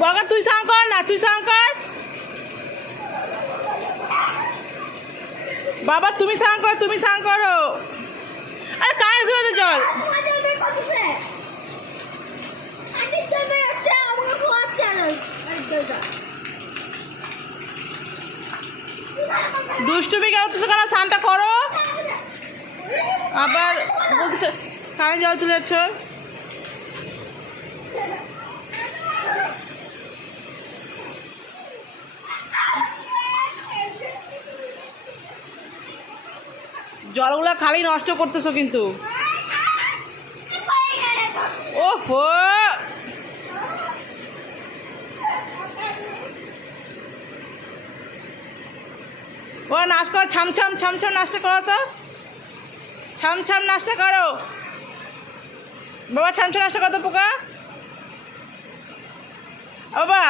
বগা তুই স্নান কর না, তুই স্নান কর। বাবা তুমি স্নান করো, তুমি স্নান করো। আরে কার ভিতরে জল? দুষ্টুমি করতেছো কেন? স্নানটা করো। আবার বলতেছ কানে জল চলে যাচ্ছ। জলগুলো খালি নষ্ট করতেছো কিন্তু। ওহো, ও নাচ করো, ছামছাম ছামছাম নাচটা করো তো, ছামছাম নাচটা করো বাবা, ছামছাম নাচটা কত পোকা বাবা।